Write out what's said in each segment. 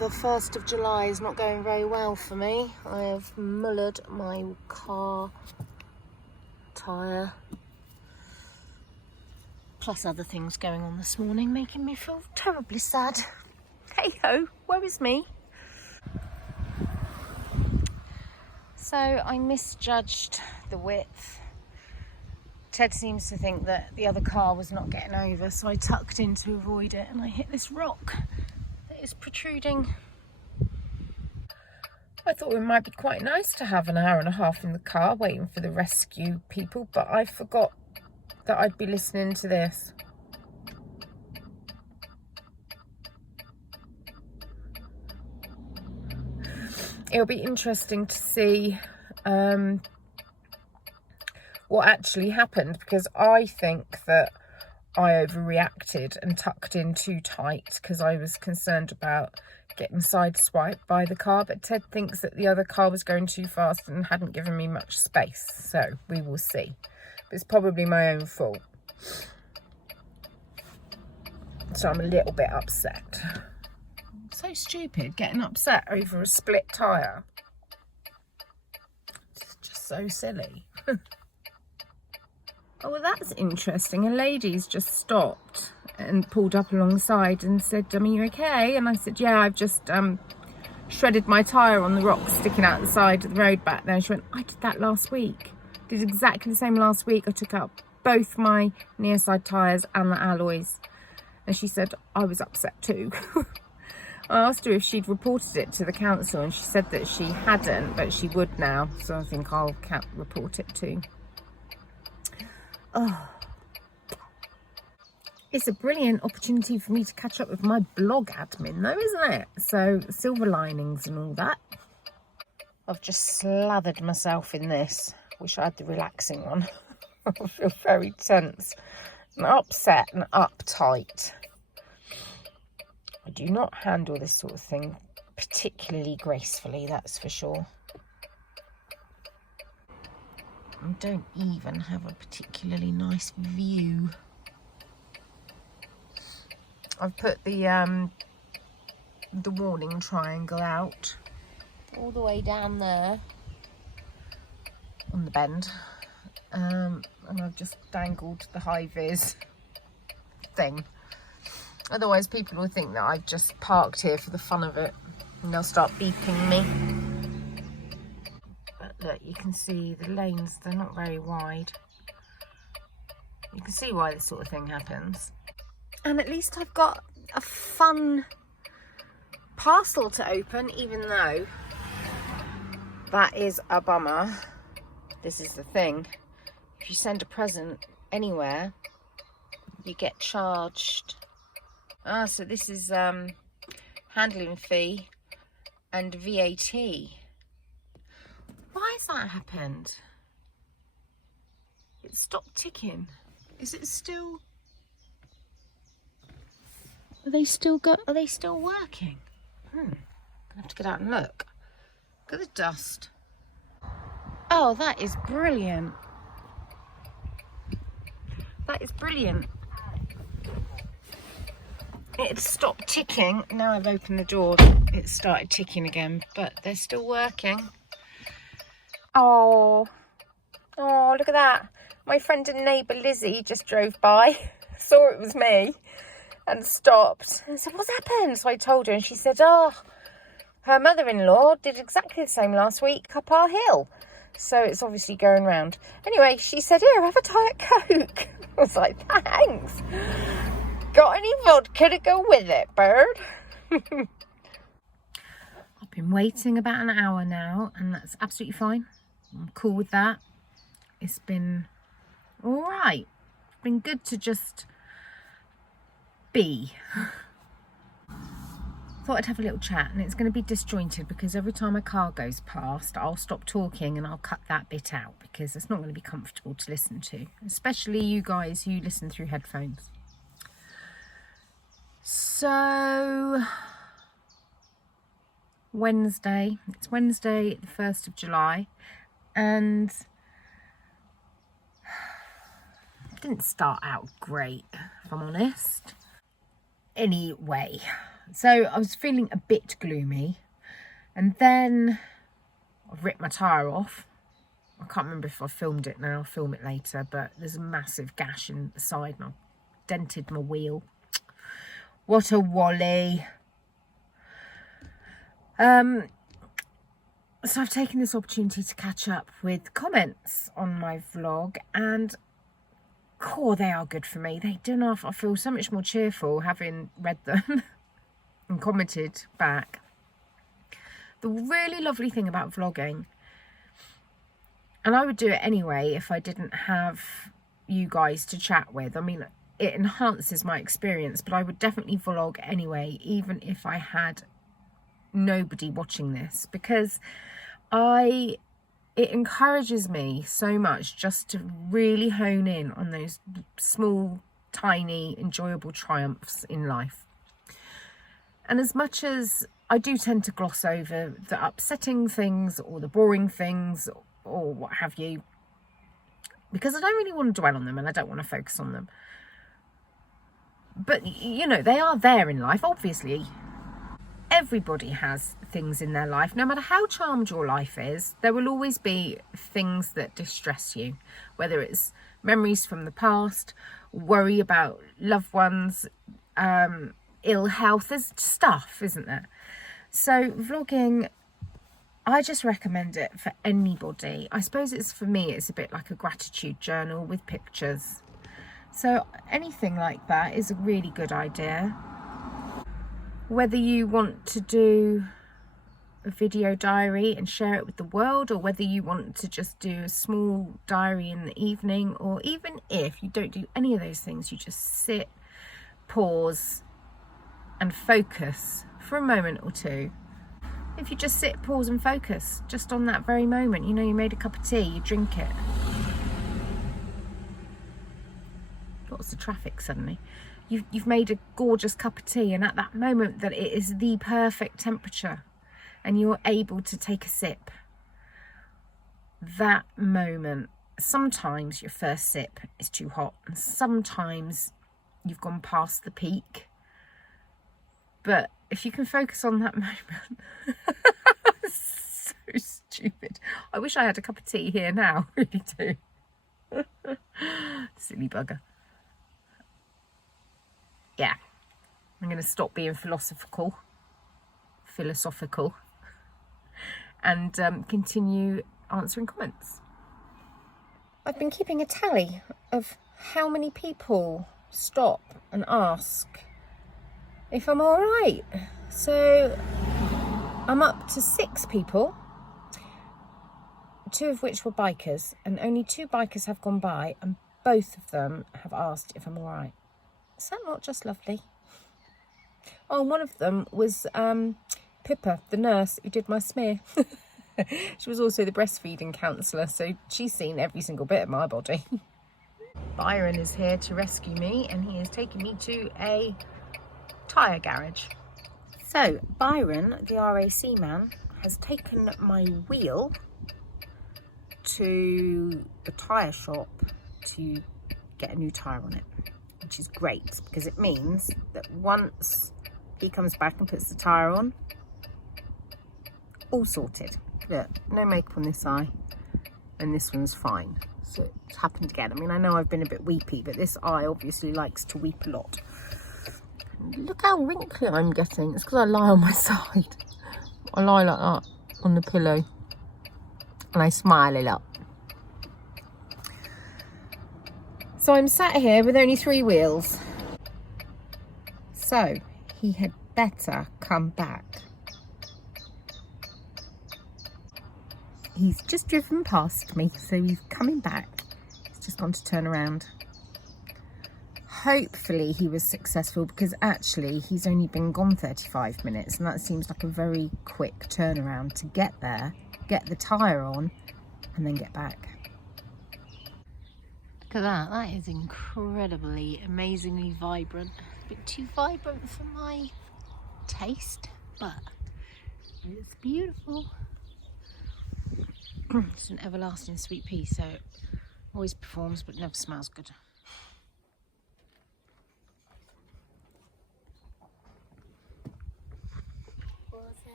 the 1st of July is not going very well for me. I have mullered my car tyre. Plus other things going on this morning, making me feel terribly sad. Hey ho, where is me? So I misjudged the width. Ted seems to think that the other car was not getting over, so I tucked in to avoid it and I hit this rock that is protruding. I thought it might be quite nice to have an hour and a half in the car waiting for the rescue people, but I forgot that I'd be listening to this. It'll be interesting to see what actually happened, because I think that I overreacted and tucked in too tight because I was concerned about getting sideswiped by the car, but Ted thinks that the other car was going too fast and hadn't given me much space, so we will see. But it's probably my own fault, so I'm a little bit upset. So stupid, getting upset over a split tyre. It's just so silly. Oh, well, that's interesting. A lady's just stopped and pulled up alongside and said, are you okay? And I said, yeah, I've just shredded my tyre on the rock sticking out the side of the road back there. And she went, I did that last week. Did exactly the same last week. I took out both my near side tyres and the alloys. And she said, I was upset too. I asked her if she'd reported it to the council, and she said that she hadn't, but she would now. So I think I'll report it too. Oh, it's a brilliant opportunity for me to catch up with my blog admin though, isn't it? So silver linings and all that. I've just slathered myself in this. Wish I had the relaxing one. I feel very tense and upset and uptight. I do not handle this sort of thing particularly gracefully, that's for sure. I don't even have a particularly nice view. I've put the warning triangle out all the way down there on the bend, and I've just dangled the high vis thing. Otherwise people will think that I've just parked here for the fun of it and they'll start beeping me. But look, you can see the lanes, they're not very wide. You can see why this sort of thing happens. And at least I've got a fun parcel to open, even though that is a bummer. This is the thing. If you send a present anywhere, you get charged. So this is handling fee and VAT. Why has that happened? It stopped ticking. Is it still? Are they still working? Gonna have to get out and look. Look at the dust. Oh, that is brilliant. That is brilliant. It had stopped ticking. Now I've opened the door, it started ticking again, but they're still working. Oh, look at that. My friend and neighbour Lizzie just drove by, saw it was me, and stopped. I said, what's happened? So I told her, and she said, oh, her mother-in-law did exactly the same last week up our hill. So it's obviously going round. Anyway, she said, here, have a Diet Coke. I was like, thanks. Got any vodka to go with it, bird? I've been waiting about an hour now, and that's absolutely fine. I'm cool with that. It's been all right. It's been good to just be. Thought I'd have a little chat, and it's going to be disjointed because every time a car goes past, I'll stop talking and I'll cut that bit out because it's not going to be comfortable to listen to, especially you guys who listen through headphones. So, Wednesday, it's Wednesday the 1st of July, and it didn't start out great, if I'm honest. Anyway, So I was feeling a bit gloomy, and then I ripped my tyre off. I can't remember if I filmed it now, I'll film it later, but there's a massive gash in the side and I dented my wheel. What a wally. So I've taken this opportunity to catch up with comments on my vlog, and they are good for me. They do enough. I feel so much more cheerful having read them and commented back. The really lovely thing about vlogging, and I would do it anyway if I didn't have you guys to chat with. I mean, it enhances my experience, but I would definitely vlog anyway, even if I had nobody watching this, because it encourages me so much just to really hone in on those small, tiny, enjoyable triumphs in life. And as much as I do tend to gloss over the upsetting things or the boring things or what have you, because I don't really want to dwell on them and I don't want to focus on them. But, you know, they are there in life, obviously. Everybody has things in their life. No matter how charmed your life is, there will always be things that distress you, whether it's memories from the past, worry about loved ones, ill health. There's stuff, isn't there? So vlogging, I just recommend it for anybody. I suppose it's, for me, it's a bit like a gratitude journal with pictures. So anything like that is a really good idea. Whether you want to do a video diary and share it with the world, or whether you want to just do a small diary in the evening, or even if you don't do any of those things, you just sit, pause and focus for a moment or two. If you just sit, pause and focus just on that very moment, you know, you made a cup of tea, you drink it. Lots of traffic suddenly. You've made a gorgeous cup of tea, and at that moment that it is the perfect temperature and you're able to take a sip, that moment, sometimes your first sip is too hot and sometimes you've gone past the peak, but if you can focus on that moment, so stupid. I wish I had a cup of tea here now, really do. Silly bugger. Yeah, I'm going to stop being philosophical and continue answering comments. I've been keeping a tally of how many people stop and ask if I'm all right. So I'm up to 6 people, 2 of which were bikers, and only 2 bikers have gone by, and both of them have asked if I'm all right. Is that not just lovely? Oh, one of them was Pippa, the nurse who did my smear. She was also the breastfeeding counsellor, so she's seen every single bit of my body. Byron is here to rescue me, and he is taking me to a tyre garage. So Byron, the RAC man, has taken my wheel to the tyre shop to get a new tyre on it, which is great because it means that once he comes back and puts the tyre on, all sorted. Look, no makeup on this eye, and this one's fine. So it's happened again. I mean, I know I've been a bit weepy, but this eye obviously likes to weep a lot. Look how wrinkly I'm getting. It's because I lie on my side. I lie like that on the pillow and I smile a lot. So I'm sat here with only 3 wheels. So he had better come back. He's just driven past me, so he's coming back. He's just gone to turn around. Hopefully he was successful, because actually he's only been gone 35 minutes and that seems like a very quick turnaround to get there, get the tyre on and then get back. Look at that, that is incredibly, amazingly vibrant. A bit too vibrant for my taste, but it's beautiful. It's an everlasting sweet pea, so it always performs but never smells good.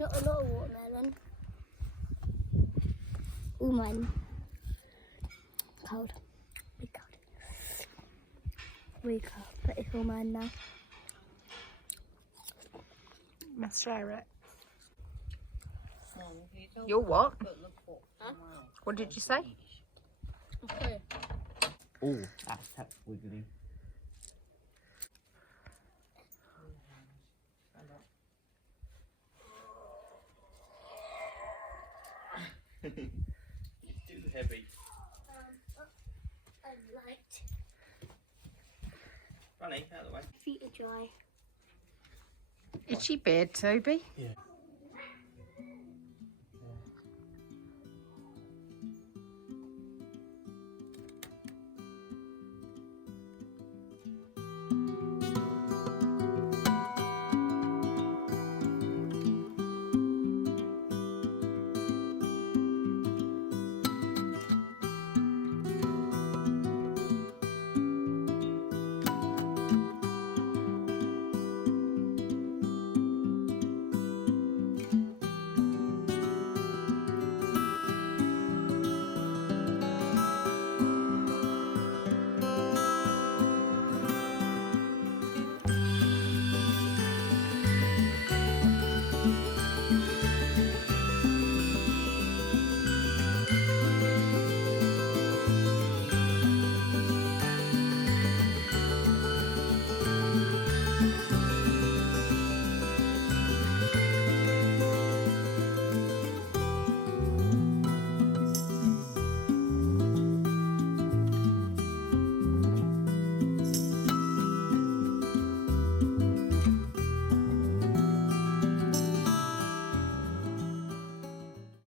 Not a lot of watermelon. All mine. Cold. Really cold. Really cold. But it's all mine now. Let's share it. You're what? Huh? What did you say? Okay. Oh, that's wiggly. Too heavy. I'm light. Funny, out of the way. Feet are dry. Itchy beard, Toby. Yeah.